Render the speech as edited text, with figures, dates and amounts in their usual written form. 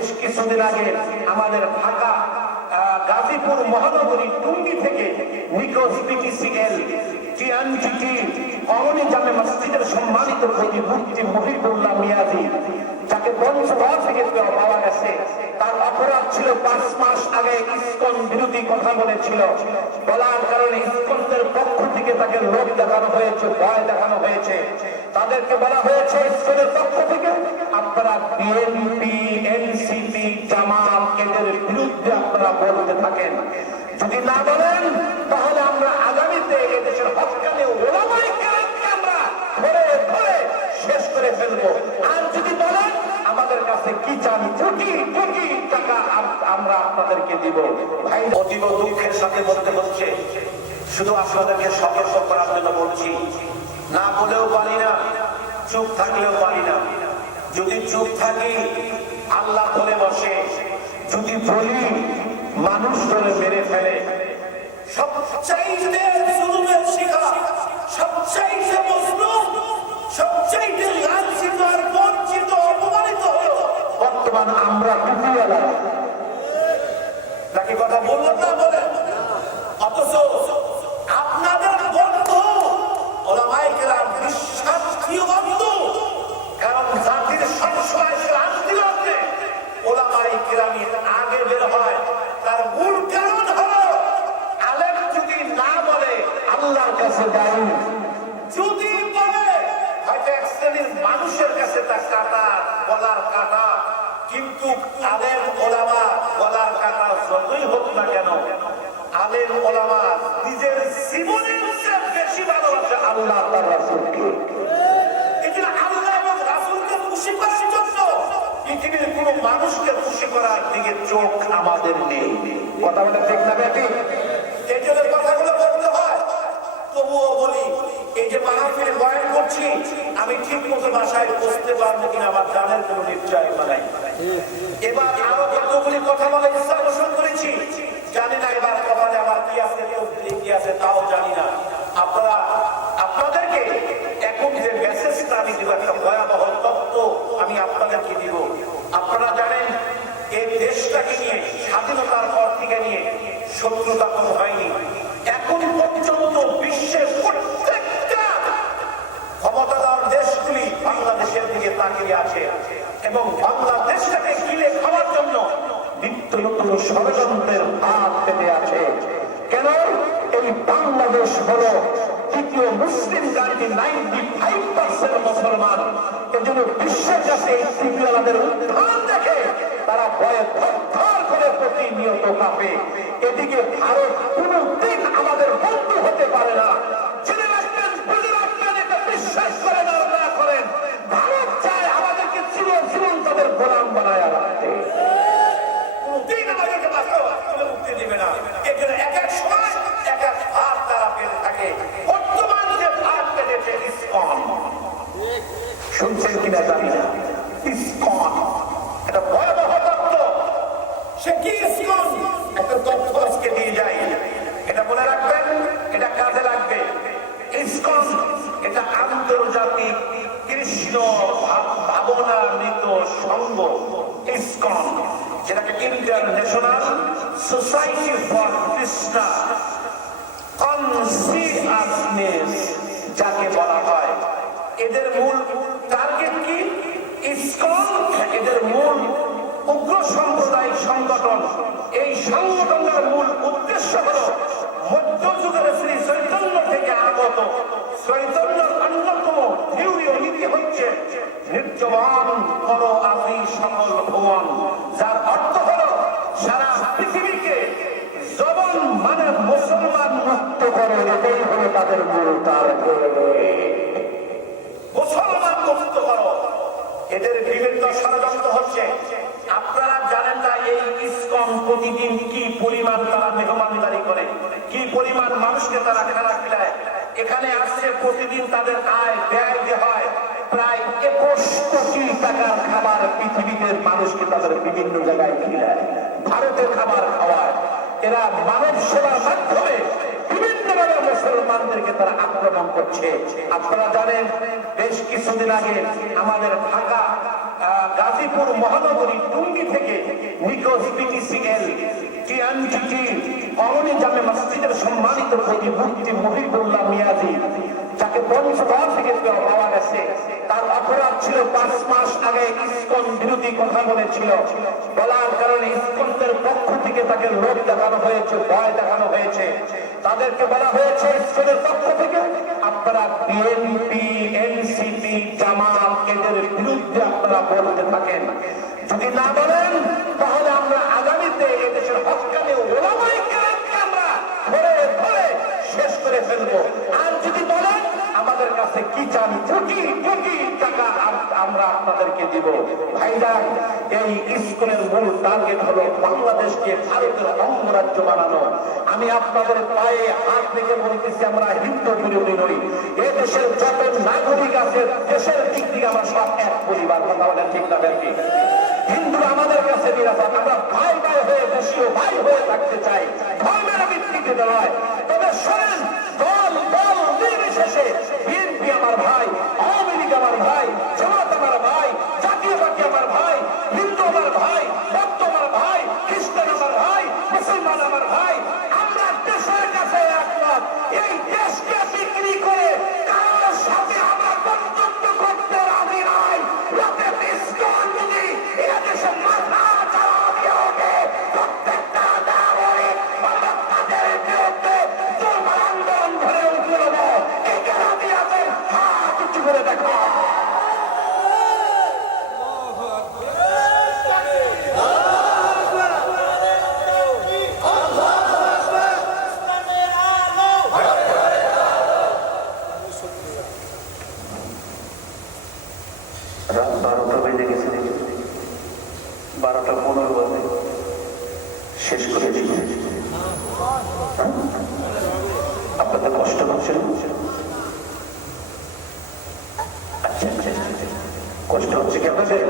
বেশ কিছুদিন আগে আমাদের ঢাকা গাজীপুর মহানগরী টুঙ্গি থেকে নিখোঁজ পিটিসিএল টিএনটিটি অরণি জামে মসজিদের সম্মানিত কবি মুফতি মহিবুল্লাহ মিয়াজি, যাকে পঞ্চগড় থেকে পাওয়া গেছে। তার অপরাধ ছিল 5 মাস আগে ইসকন বিরোধী কথা বলেছিল, বলার কারণে ইসকনের পক্ষ থেকে তাকে লোক দেখানো হয়েছে, ভয় দেখানো হয়েছে। তাদেরকে বলা হয়েছে ইসকনের পক্ষ থেকে, আপনারা বিএনপি, এনসিপি, জামাত এদের বিরুদ্ধে আপনারা বলতে থাকেন। যদি না বলেন তাহলে আমরা আগামীতে এদেশের হকানি ওলামায়ে কেরামকে আমরা ধরে ধরে শেষ করে ফেলবো। আর যদি বলেন আমাদের কাছে কি চান, কোটি কোটি টাকা আমরা আপনাদেরকে দিব। ভাই, অতীব দুঃখের সাথে বলতে হচ্ছে, শুধু আপনাদেরকে সতর্ক করার জন্য বলছি, না বলেও পারি না, চুপ থাকলেও পারি না। যদি চুপ থাকি আল্লাহ ধরে বসে, যদি বলি মানুষ ধরে মেরে ফেলে। সবচাইতে জুলুমের শিকার, সবচাইতে মজলুম, সবচাইতে লাঞ্ছিত আর বঞ্চিত অপমানিত বর্তমান আমরা টুপিওয়ালা। নাকি কথা বললাম না বলেন? অথচ আপনাদের বন্ধু ওলামায়ে কেরাম বিশ্বাসীয় বন্ধু, কারণ জাতির সংশয় ক্রান্তি লাগবে ওলামায়ে কেরামের আগে বের হয়। তার মূল কারণ হলো আলেম যদি না বলে আল্লাহর কাছে দাঁড়ি, যদি বলে হয়তো এক শ্রেণীর মানুষের কাছে তার কাটা, গলার কাটা, কিন্তু আলেম ওলামা গলার কাটা যতই হোক না কেন, আলেম ওলামা নিজের জীবনের চেয়ে বেশি ভালোবাসে আল্লাহ তার রাসূলকে। আল্লাহ এবং রাসূলকে খুশি করার জন্য পৃথিবীর কোন মানুষকে খুশি করার দিকে চোখ আমাদের নেই। কথা বলে ঠিক না বেটি? এই জন্য কথাগুলো বলতে হয়। তবুও বলি, এই যে মাহফিলে বয়ান করছি, আমি ঠিক মতো বাসায় বসতে পারবো কিনা আমার জানার কোনো নিশ্চয়তা নাই। এবার আরো কতগুলি কথা বলে ইচ্ছা পোষণ করেছি, জানি না এবার কপালে আমার কি আছে, কি আছে তাও জানি না। আপনাদেরকে এখন যে মেসেজটা আমি দিব, একটা ভয়াবহ তত্ত্ব আমি আপনাদেরকে দিব। আপনারা জানেন এই দেশটাকে নিয়ে স্বাধীনতার পর থেকে নিয়ে শত্রুতা কোনো হয়নি। এখন পর্যন্ত বিশ্বের প্রত্যেকটা ক্ষমতাধর দেশগুলি বাংলাদেশের দিকে তাকিয়ে আছে এবং বাংলাদেশটাকে গিলে খাওয়ার জন্য নিত্য নতুন ষড়যন্ত্রের হাত পেতে আছে। কেন? এই বাংলাদেশ হলো তৃতীয় মুসলিম কান্ট্রি, 95% মুসলমান। এজন্য বিশ্বের কাছে এই ত্রিপুরাদের উত্থান দেখে তারা ভয়ে থরথর করে প্রতিনিয়ত কাঁপে। এদিকে ভারত কোনদিন আমাদের বন্ধু হতে পারে না। জেনে রাখবেন, বুঝে রাখবেন, এটা বিশ্বাস করেন আর না করেন, ভারত চায় আমাদেরকে চিরজীবন তাদের গোলাম বানায় রাখতে। কোনদিন আমাদেরকে মুক্তি দিবে না। এর জন্য এক এক সময় এক এক ভাগ তারা পেতে থাকে। বর্তমান যে ভাগ পেতেছে ইসকন, শুনছেন কিনা জানি না, ইসকন এটা ভয়াবহ তত্ত্ব। সে কি ইসকন? একটা তথ্য আজকে দিয়ে যাই, এটা মনে রাখবেন, এটা কাজে লাগবে। ইসকন এটা আন্তর্জাতিক কৃষ্ণ ভাবনান্বিত সংঘ। ইসকন যেটাকে international society for Krishna consciousness যাকে বলা হয়। এদের মূল টার্গেট কি? ইসকন এদের মূল উগ্র সাম্প্রদায়িক সংগঠন। এই সংগঠনের মূল উদ্দেশ্য হল মধ্যযুগের শ্রী চৈতন্য থেকে আগত চৈতন্যের অন্যতম থিওরি ও নীতি হচ্ছে নির্জবান করো আজি সকল ভুবন, যার অর্থ হল সারা পৃথিবীকে জবন মানে মুসলমান মুক্ত করে। এটাই হলো তাদের মূল টার্গেট, মুসলমান মুক্ত করো। এদের বিভিন্ন ষড়যন্ত্র হচ্ছে, আপনারা জানেন না এই ইসকন প্রতিদিন কি পরিমাণ তারা মেহমানদারি করে, কি পরিমাণ মানুষকে তারা খানা খিলায়। এখানে আসছে প্রতিদিন তাদের আয় ব্যয় যে হয় প্রায় 21 কোটি টাকার খাবার পৃথিবীতে মানুষকে তাদের বিভিন্ন জায়গায় খিলায়, ভারতের খাবার খাওয়ায়। এরা মানব সেবার মাধ্যমে বিভিন্নভাবে মুসলমানদেরকে তারা আক্রমণ করছে। আপনারা জানেন বেশ কিছুদিন আগে আমাদের ঢাকা গাজীপুর মহানগরী টুঙ্গি থেকে পিটিসিএল টিএনটিটি কলোনি জামে মসজিদের সম্মানিত প্রতিমূর্তি মহিবুল্লাহ মিয়াজি, যাকে পঞ্চগড় থেকে পাওয়া গেছে, তার অপরাধ ছিল 5 মাস আগে ইসকন বিরোধী কথা বলেছিল। বলার কারণে ইসকনের পক্ষ থেকে তাকে লোভ দেখানো হয়েছে, ভয় দেখানো হয়েছে। তাদেরকে বলা হয়েছে ইসকনের পক্ষ থেকে, আপনারা বিএনপি, এনসিপি, জামাত এদের বিরুদ্ধে আপনারা বলতে থাকেন। যদি না বলেন তাহলে আমরা আগামীতে এদেশের হক্কানি ওলামায়ে কেরামকে আমরা ধরে ধরে শেষ করে ফেলবো। আর যদি বলেন আমাদের কাছে কি চান, কোটি কোটি টাকা আমরা আপনাদেরকে দিব। ভাইজান, এই স্কুলের মূল টার্গেট হলো বাংলাদেশকে ভারতের অঙ্গরাজ্য বানানো। আমি আপনাদের পায়ে হাত রেখে বলতেছি, আমরা হিন্দু বিরোধী নই। এ দেশের যত নাগরিক আছে দেশের দিক থেকে আমরা সব এক পরিবার। কথা বলেন ঠিক না বেশি? হিন্দু আমাদের কাছে নিরাপদ। আমরা ভাই ভাই হয়ে দেশীয় ভাই হয়ে থাকতে চাই, ধর্মের ভিত্তিতে নয়। তবে শোনেন, দল দল নির্বিশেষে বিএনপি আমার ভাই, আওয়ামী লীগ আমার ভাই, জামাত আমার ভাই, জাতীয় পার্টি আমার ভাই, হিন্দু আমার ভাই, বৌদ্ধ আমার ভাই, খ্রিস্টান আমার ভাই, মুসলমান আমার ভাই। আমরা দেশের কাছে একমত। এই দেশকে বিক্রি করে কারোর সাথে আমরা বন্ধুত্ব করতে রাজি নাই। রাতে ইসকন যদি এদেশে মাথা চালাবে হবে, প্রত্যেকটা নাগরিক আমরা তাদের বিরুদ্ধে জোরদার আন্দোলন করে উঠে দেবো। কে কে রাজি আছেন হাত উঁচু করে দেখো। রাত 12টা বেজে গেছে, 12টা 15 বাজে শেষ করে দিই। আপনাদের কষ্ট হচ্ছে? আচ্ছা আচ্ছা, কষ্ট হচ্ছে কি আপনাদের?